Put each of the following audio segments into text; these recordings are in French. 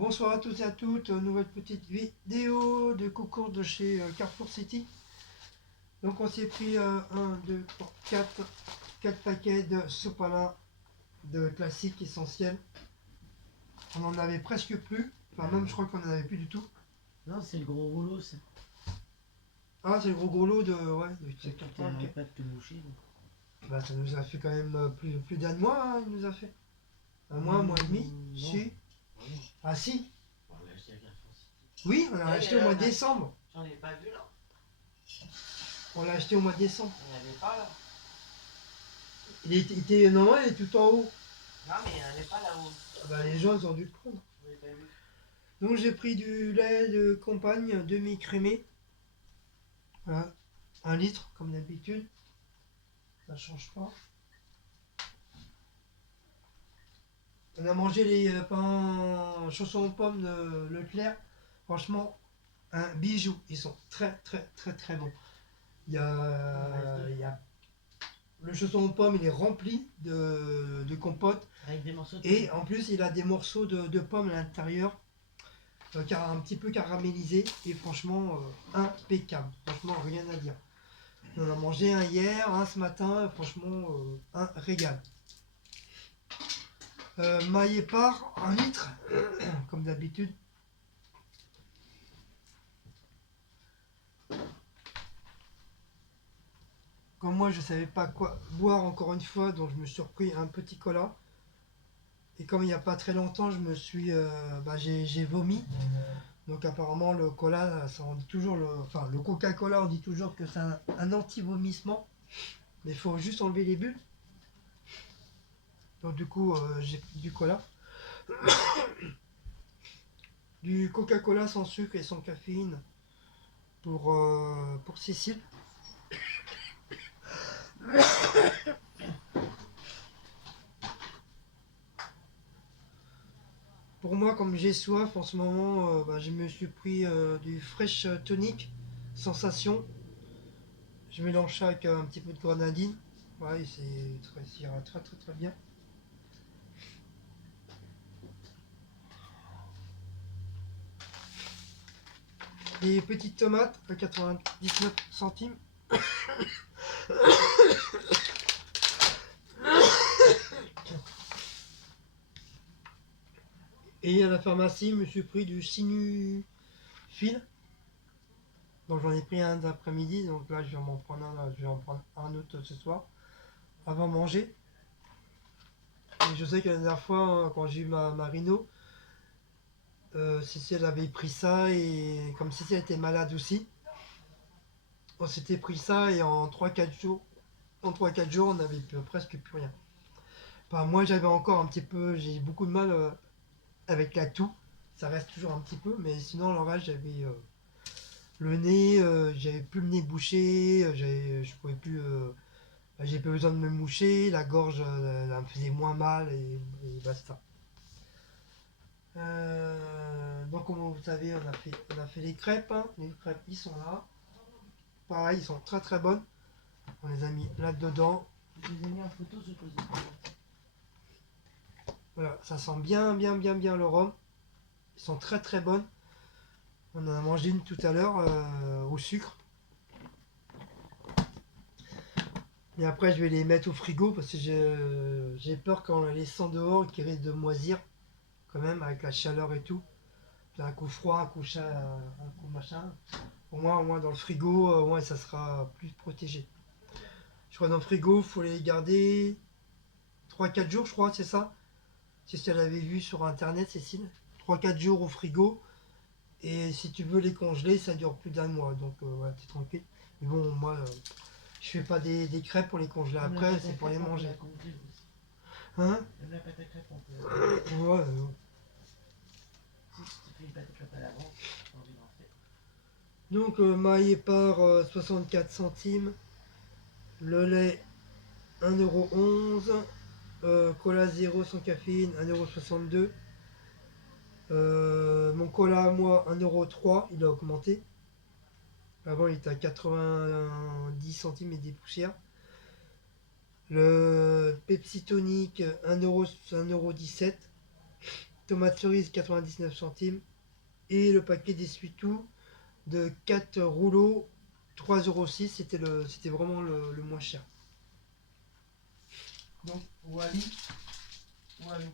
Bonsoir à tous et à toutes, nouvelle petite vidéo de concours de chez Carrefour City. Donc on s'est pris 1, 2, 3, 4 paquets de sopalin de classique essentiel. On en avait presque plus, enfin même je crois qu'on en avait plus du tout. Non, c'est le gros rouleau, ça. Ah c'est le gros lot de... ouais, de C'est quand tu ok. pas de te moucher. Donc. Bah ça nous a fait quand même plus d'un mois, hein, il nous a fait. Un mois et demi, si. Ah si. On l'a acheté à Carrefour City. Oui, on l'a acheté au mois de décembre. J'en ai pas vu là. On l'a acheté au mois de décembre. Il n'y en avait pas là. Il était normal, il est tout en haut. Non, mais il n'y en avait pas là-haut. Bah les gens ils ont dû le prendre. Je l'ai pas vu. Donc j'ai pris du lait de campagne demi-crémé. Voilà. 1 litre comme d'habitude. Ça change pas. On a mangé les pains chaussons aux pommes de Leclerc. Franchement, un bijou. Ils sont très bons. Il y a le chausson aux pommes, il est rempli de compote. Avec des morceaux de Et en plus, il a des morceaux de pommes à l'intérieur. Un petit peu caramélisé. Et franchement, impeccable. Franchement, rien à dire. On en a mangé un hier, un ce matin. Franchement, un régal. Maille par 1 litre, comme d'habitude. Comme moi, je savais pas quoi boire encore une fois, donc je me suis repris un petit cola. Et comme il n'y a pas très longtemps, je me suis, j'ai vomi. Donc apparemment le cola, ça on dit toujours le Coca-Cola, on dit toujours que c'est un anti-vomissement, mais il faut juste enlever les bulles. Donc du coup, j'ai pris du cola, du Coca-Cola sans sucre et sans caféine pour Cécile. Pour moi, comme j'ai soif en ce moment, je me suis pris du Fresh Tonic Sensation. Je mélange ça avec un petit peu de grenadine. Ouais, ça ira très bien. Des petites tomates à 99 centimes. Et à la pharmacie, je me suis pris du Sinufil. Donc j'en ai pris un d'après-midi, donc là je vais m'en prendre un, je vais en prendre un autre ce soir, avant de manger. Et je sais que la dernière fois, quand j'ai eu ma rhino, Cécile avait pris ça, et comme Cécile était malade aussi, on s'était pris ça, et en 3-4 jours, on n'avait presque plus rien. Enfin, moi j'avais encore un petit peu, j'ai beaucoup de mal avec la toux, ça reste toujours un petit peu, mais sinon le reste j'avais le nez, j'avais plus le nez bouché, je pouvais plus, j'ai pas besoin de me moucher, la gorge elle me faisait moins mal et basta. Donc comme vous savez, on a fait les crêpes, hein. Les crêpes ils sont là, pareil ils sont très bonnes, on les a mis là dedans. Je les ai mis en photo, je pose des photos. Voilà, ça sent bien le rhum, ils sont très bonnes. On en a mangé une tout à l'heure au sucre. Et après, je vais les mettre au frigo parce que j'ai peur qu'en les laissant dehors, qu'ils risquent de moisir quand même avec la chaleur et tout. Un coup froid, un coup machin. Au moins dans le frigo, au moins ça sera plus protégé. Je crois dans le frigo, il faut les garder 3-4 jours, je crois, c'est ça. C'est ce qu'elle avait vu sur internet, Cécile. 3-4 jours au frigo. Et si tu veux les congeler, ça dure plus d'un mois. Donc ouais, t'es tranquille. Mais bon, moi, je fais pas des crêpes pour les congeler après, c'est pour les manger. Hein? Même la pâte à crêpes, on peut. Ouais. Si tu fais une pâte à crêpes à l'avance, t'as envie d'en faire. Donc maillé par 64 centimes. Le lait 1,11 €. Cola 0 sans caféine 1,62 €. Mon cola à moi 1,3 €, il a augmenté. Avant il était à 90 centimes et des poussières. Le Pepsi Tonic 1,17 €. tomates cerises 99 centimes. Et le paquet d'essuie-tout de 4 rouleaux, 3,06 €. C'était vraiment le moins cher. Donc voilà. Voilà.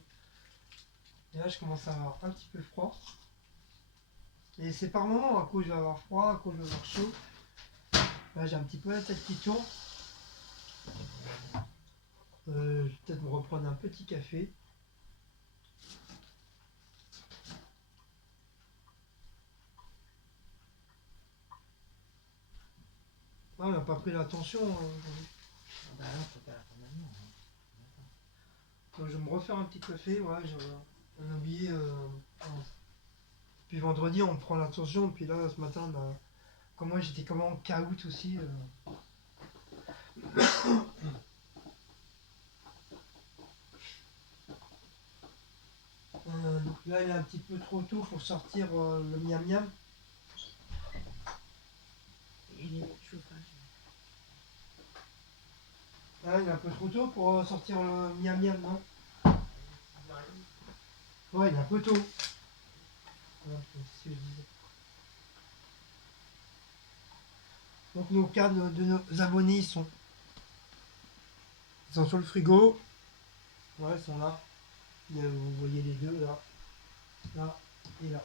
Et là je commence à avoir un petit peu froid. Et c'est par moment, à cause je vais avoir froid, à cause je vais avoir chaud. Là j'ai un petit peu la tête qui tourne. Je vais peut-être me reprendre un petit café. Ah, on n'a pas pris l'attention aujourd'hui. Ah bah non, faut pas la prendre maintenant. Hein. Donc, je vais me refaire un petit café. Ouais, on a oublié. Puis vendredi on prend l'attention. Puis là ce matin, bah, comme moi j'étais comme en caout aussi. Donc là il est un petit peu trop tôt pour sortir le miam miam. Et les chauffages. Ah, il est un peu trop tôt pour sortir le miam miam, non? Ouais, il est un peu tôt. Voilà, c'est ce que je disais. Donc nos cartes de nos abonnés ils sont sur le frigo. Ouais, ils sont là. Vous voyez les deux là. Là et là.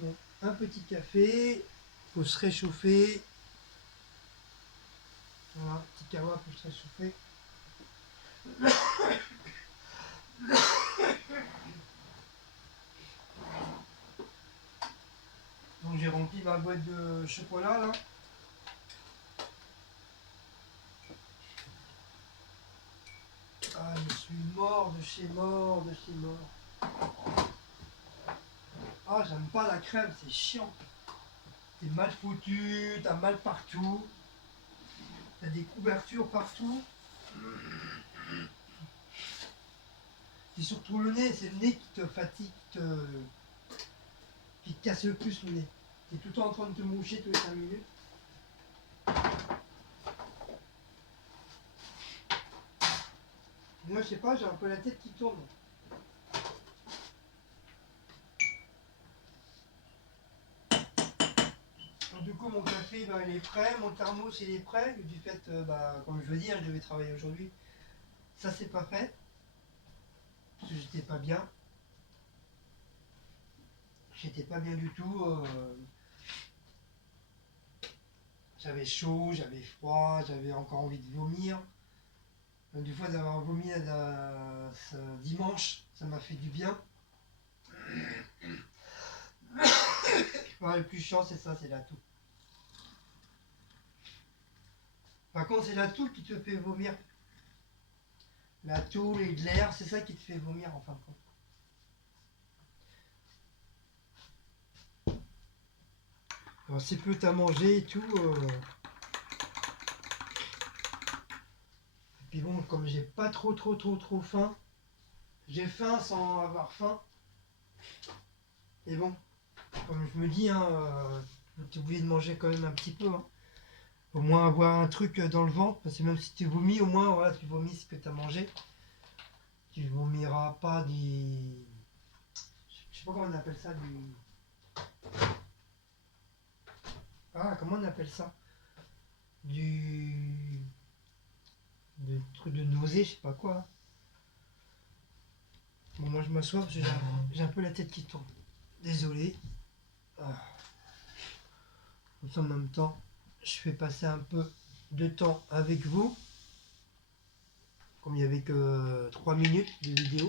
Donc un petit café. Faut se réchauffer. Voilà, petit kawa pour se réchauffer. Donc j'ai rempli ma boîte de chocolat là. Ah, je suis mort de chez mort, de chez mort. Ah, j'aime pas la crème, c'est chiant. C'est mal foutu, t'as mal partout. T'as des couvertures partout. C'est surtout le nez, c'est le nez qui te fatigue, qui te casse le plus le nez. T'es tout le temps en train de te moucher tous les 5 minutes. Moi, je sais pas, j'ai un peu la tête qui tourne. Donc, du coup, mon café, ben, il est prêt, mon thermos, il est prêt. Du fait, bah, comme je le dis, hein, je devais travailler aujourd'hui. Ça, c'est pas fait. Parce que j'étais pas bien. J'étais pas bien du tout. J'avais chaud, j'avais froid, j'avais encore envie de vomir. Du fois d'avoir vomi ce dimanche, ça m'a fait du bien. Ouais, le plus chiant, c'est ça, c'est la toux. Par contre, c'est la toux qui te fait vomir. La toux et de l'air, c'est ça qui te fait vomir en fin de compte. Alors, si peu t'as mangé et tout. Et puis bon, comme j'ai pas trop faim, j'ai faim sans avoir faim. Et bon, comme je me dis, hein, t'es obligé de manger quand même un petit peu. Hein. Au moins avoir un truc dans le ventre, parce que même si tu vomis, au moins voilà, tu vomis ce que tu as mangé. Tu vomiras pas du. Je sais pas comment on appelle ça, du. Ah, comment on appelle ça? Du. Des trucs de nausée, je sais pas quoi. Bon, moi je m'assois parce que j'ai un peu la tête qui tourne. Désolé. Ah. Comme ça, en même temps, je fais passer un peu de temps avec vous. Comme il n'y avait que 3 minutes de vidéo.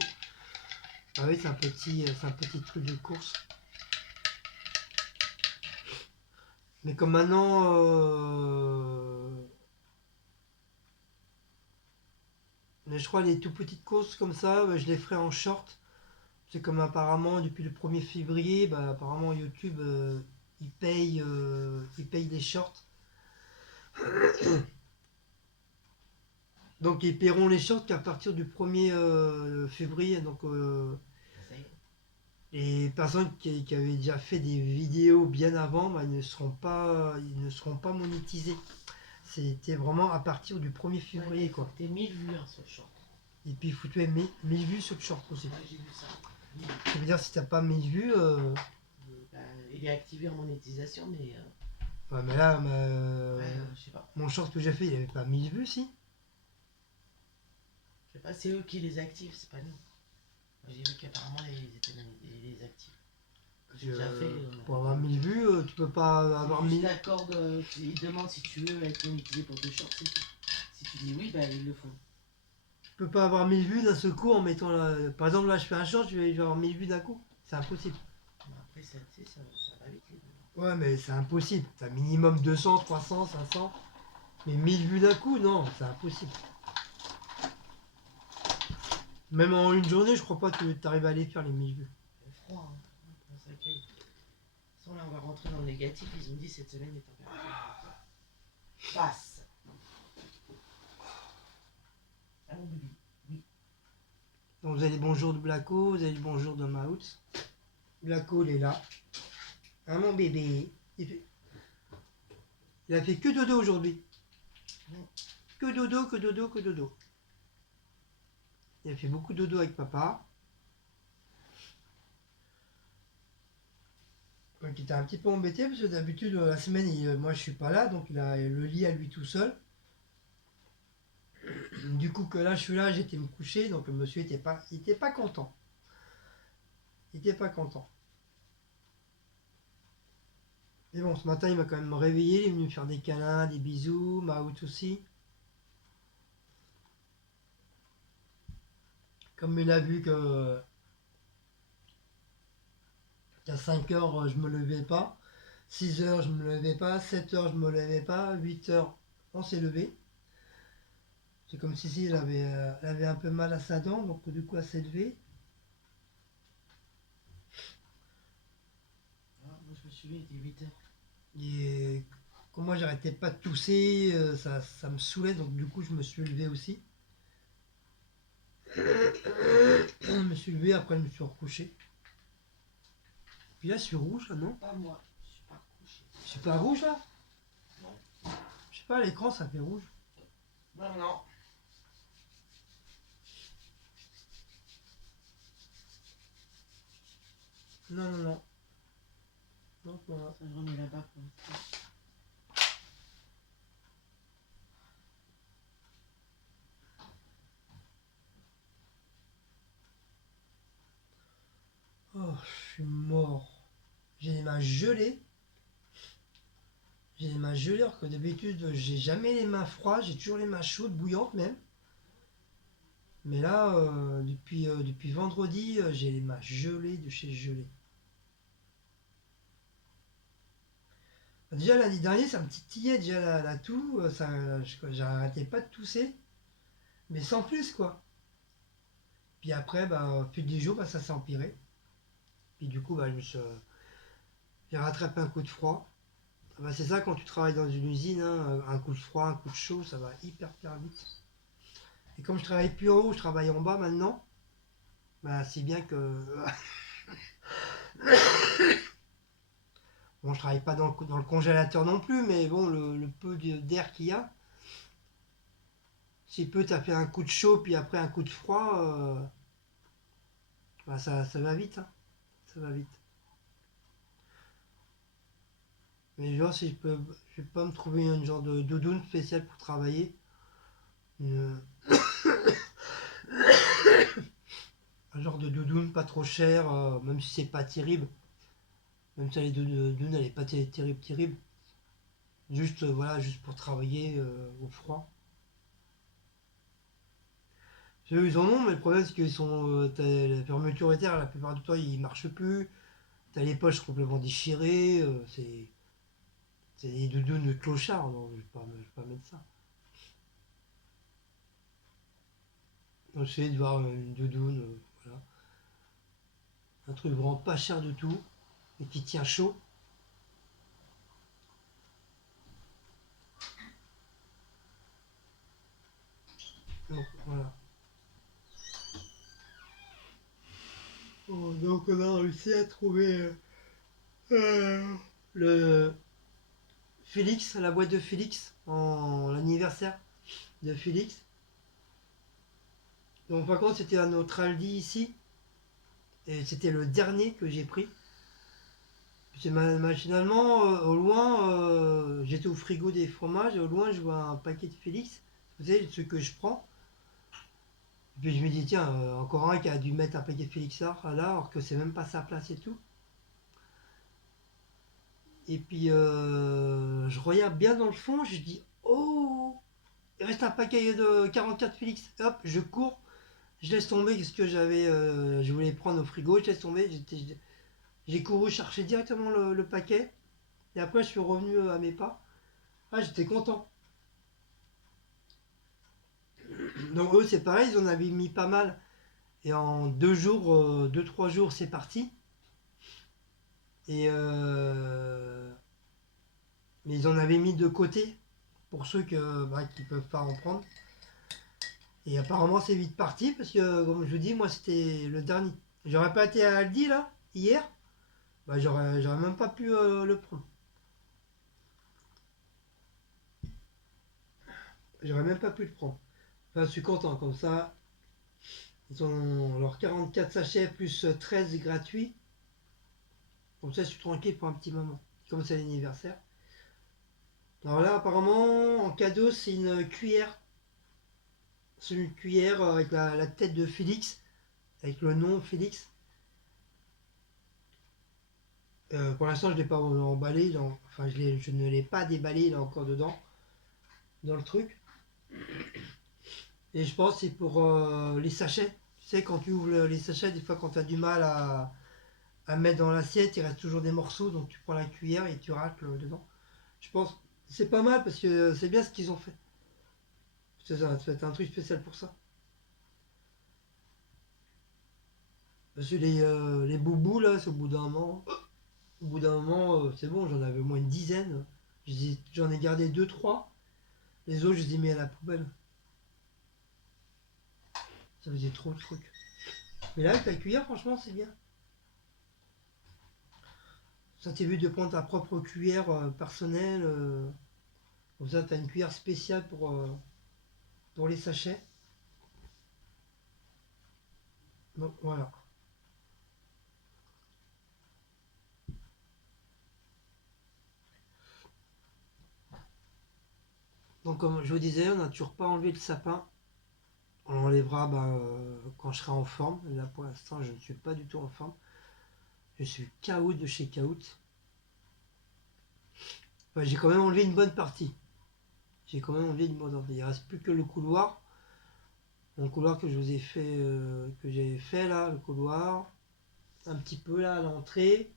Ah oui, c'est un petit truc de course. Mais comme maintenant, mais je crois les tout petites courses comme ça, je les ferai en short. C'est comme apparemment depuis le 1er février, bah, apparemment YouTube il paye des shorts. Donc ils paieront les shorts qu'à partir du 1er février. Donc Ça y est. Les personnes qui avaient déjà fait des vidéos bien avant, bah, ils ne seront pas monétisés. C'était vraiment à partir du 1er Ouais, février, il faut quoi. que t'aies 1000 vues hein, sur le short. Et puis il faut tuer 1000 vues sur le short aussi. Ouais, j'ai vu ça. 1000 vues. Ça veut dire si t'as pas 1000 vues, Bah, il est activé en monétisation, mais ouais, mais là, ouais, je sais pas. mon short que j'ai fait, il avait pas 1000 vues, si. Je sais pas, c'est eux qui les activent, c'est pas nous. Moi, j'ai vu qu'apparemment ils étaient les actifs. J'ai déjà fait. Pour avoir 1000 vues, tu peux pas avoir C'est juste 1000. l'accorde, ils demandent si tu veux être monétisé pour tes shorts, c'est tout. Si tu dis oui, bah ils le font. Tu peux pas avoir 1000 vues d'un seul coup en mettant Par exemple, là, je fais un short, je vais avoir 1000 vues d'un coup. C'est impossible. Mais après, ça, tu sais, ça va vite les vues. Ouais, mais c'est impossible. T'as minimum 200, 300, 500. Mais 1000 vues d'un coup, non, c'est impossible. Même en une journée, je crois pas que tu arrives à les faire, les 1000 vues. Il fait froid, hein. On s'accueille. De toute façon, là, on va rentrer dans le négatif. Ils ont dit cette semaine les températures basse. Ah mon bébé. Oui. Donc vous avez les bonjours de Blacko, vous avez les bonjours de Maouts. Blacko, il est là. Hein, mon bébé. Il a fait que dodo aujourd'hui. Que dodo, que dodo, que dodo. Il a fait beaucoup de dodo avec papa. Donc il était un petit peu embêté parce que d'habitude la semaine, moi je suis pas là, donc il a le lit à lui tout seul. Du coup que là je suis là, j'étais me coucher, donc le monsieur il était pas content. Il était pas content. Mais bon, ce matin il m'a quand même réveillé, il est venu me faire des câlins, des bisous, Maout aussi. Comme il a vu que qu'à 5 heures je me levais pas, 6 heures je me levais pas, 7 heures je me levais pas, 8 heures on s'est levé. C'est comme si elle avait un peu mal à sa dent, donc du coup elle s'est levée. Ah, moi, je me suis levé, il était 8h. Et comme moi j'arrêtais pas de tousser, ça me saoulait, donc du coup je me suis levé aussi. Je me suis levé, après je me suis recouché. Puis là je suis rouge là, non? Pas moi, je suis pas couché. Je suis pas rouge là? Non. Je sais pas, à l'écran ça fait rouge. Non, non. Non, non, non. Donc voilà. Ça, je remets là-bas pour l'instant. Oh, je suis mort. J'ai les mains gelées. J'ai les mains gelées alors que d'habitude j'ai jamais les mains froides, j'ai toujours les mains chaudes, bouillantes même. Mais là, depuis vendredi, j'ai les mains gelées de chez gelées. Déjà lundi dernier, ça me titillait déjà la toux, j'arrêtais pas de tousser, mais sans plus quoi. Puis après, au fil des jours, ça s'est empiré. Puis du coup, j'ai rattrapé un coup de froid. C'est ça quand tu travailles dans une usine, hein, un coup de froid, un coup de chaud, ça va hyper vite. Et comme je travaille plus en haut, je travaille en bas maintenant, c'est bien que. Bon, je travaille pas dans le congélateur non plus, mais bon, le peu d'air qu'il y a, si peu t'as fait un coup de chaud, puis après un coup de froid, ça va vite, hein. Ça va vite. Mais genre, si je vais pas me trouver une genre de doudoune spéciale pour travailler. Une- un genre de doudoune pas trop cher, même si c'est pas terrible. Même si les doudounes, elle est pas terrible. Juste, voilà, juste pour travailler au froid. Eux, ils en ont, mais le problème, c'est qu'ils sont. La fermeture éther, la plupart du temps, ils marchent plus. T'as les poches complètement déchirées. C'est des doudounes de clochard. Non, je vais pas mettre ça. Donc, j'essaie de voir une doudoune. Voilà. Un truc vraiment pas cher du tout. Et qui tient chaud. Donc, voilà. Oh, donc, Donc on a réussi à trouver le Félix, la boîte de Félix, en l'anniversaire de Félix. Donc par contre c'était à notre Aldi ici. Et c'était le dernier que j'ai pris. C'est machinalement, au loin, j'étais au frigo des fromages, et au loin, je vois un paquet de Félix. Vous savez, ce que je prends. Et puis je me dis, tiens, encore un qui a dû mettre un paquet de Félix là, alors que c'est même pas sa place et tout. Et puis je regarde bien dans le fond, je dis, oh, il reste un paquet de 44 Félix. Hop, je cours, je laisse tomber ce que j'avais, je voulais prendre au frigo, je laisse tomber. J'ai couru chercher directement le paquet. Et après, je suis revenu à mes pas. Ah, j'étais content. Donc eux, c'est pareil, ils en avaient mis pas mal. Et en 2 jours, 2, 3 jours, c'est parti. Et mais ils en avaient mis de côté pour ceux qui peuvent pas en prendre. Et apparemment, c'est vite parti parce que, comme je vous dis, moi, c'était le dernier. J'aurais pas été à Aldi là hier, bah, j'aurais même pas pu le prendre. J'aurais même pas pu le prendre. Enfin, je suis content comme ça. Ils ont leurs 44 sachets plus 13 gratuits. Comme ça, je suis tranquille pour un petit moment. Comme c'est l'anniversaire. Alors là, apparemment, en cadeau, c'est une cuillère. C'est une cuillère avec la tête de Félix, avec le nom Félix. Pour l'instant, je ne l'ai pas emballé. Enfin, je ne l'ai pas déballé, il est encore dedans, dans le truc. Et je pense que c'est pour les sachets. Tu sais, quand tu ouvres les sachets, des fois, quand tu as du mal à mettre dans l'assiette, il reste toujours des morceaux. Donc tu prends la cuillère et tu racles dedans. Je pense c'est pas mal parce que c'est bien ce qu'ils ont fait. C'est ça, ça va être un truc spécial pour ça. Parce que les boubous là, c'est au bout d'un moment, c'est bon, j'en avais au moins une dizaine. J'en ai gardé deux, trois. Les autres, je les ai mis à la poubelle. Ça faisait trop de trucs. Mais là, avec la cuillère, franchement, c'est bien. Ça t'est vu de prendre ta propre cuillère personnelle. Comme ça, t'as une cuillère spéciale pour les sachets. Donc voilà. Donc comme je vous disais, on n'a toujours pas enlevé le sapin. On l'enlèvera quand je serai en forme. Là pour l'instant je ne suis pas du tout en forme. Je suis KO de chez KO. Enfin, j'ai quand même enlevé une bonne partie. J'ai quand même enlevé une bonne partie. Il ne reste plus que le couloir. Mon couloir que je vous ai fait, que j'ai fait là, le couloir. Un petit peu là à l'entrée.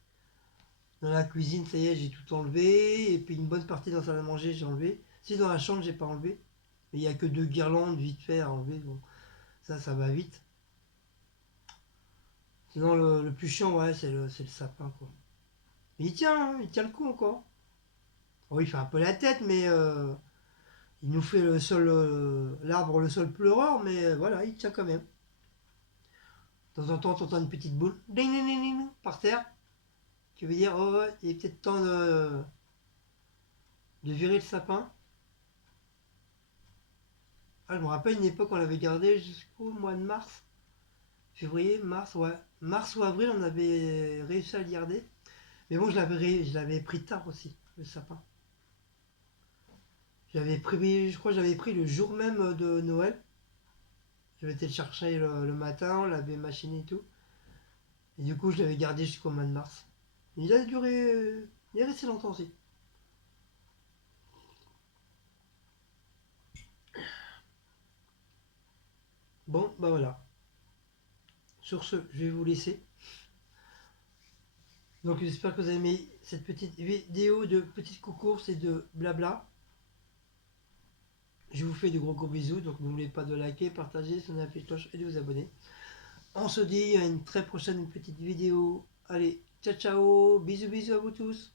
Dans la cuisine, ça y est, j'ai tout enlevé. Et puis une bonne partie dans la salle à manger, j'ai enlevé. Si dans la chambre, j'ai pas enlevé. Mais il n'y a que 2 guirlandes vite fait à enlever. Bon, ça va vite. Sinon, le plus chiant, ouais, c'est le sapin, quoi. Mais il tient le coup encore. Oh, il fait un peu la tête, mais il nous fait l'arbre, le sol pleureur, mais voilà, il tient quand même. De temps en temps, t'entends une petite boule, ding, ding, ding, ding, par terre. Tu veux dire, oh, ouais, il est peut-être temps de virer le sapin. Ah, je me rappelle une époque, on l'avait gardé jusqu'au mois de mars. Février, mars, ouais. Mars ou avril, on avait réussi à le garder. Mais bon, je l'avais pris tard aussi, le sapin. Je crois que j'avais pris le jour même de Noël. J'avais été le chercher le matin, on l'avait machiné et tout. Et du coup, je l'avais gardé jusqu'au mois de mars. Il a duré. Il est resté longtemps aussi. Bon, bah voilà. Sur ce, je vais vous laisser. Donc, j'espère que vous avez aimé cette petite vidéo de petites courses et de blabla. Je vous fais de gros bisous. Donc, n'oubliez pas de liker, partager, sonner la petite cloche et de vous abonner. On se dit à une très prochaine petite vidéo. Allez, ciao ciao, bisous bisous à vous tous.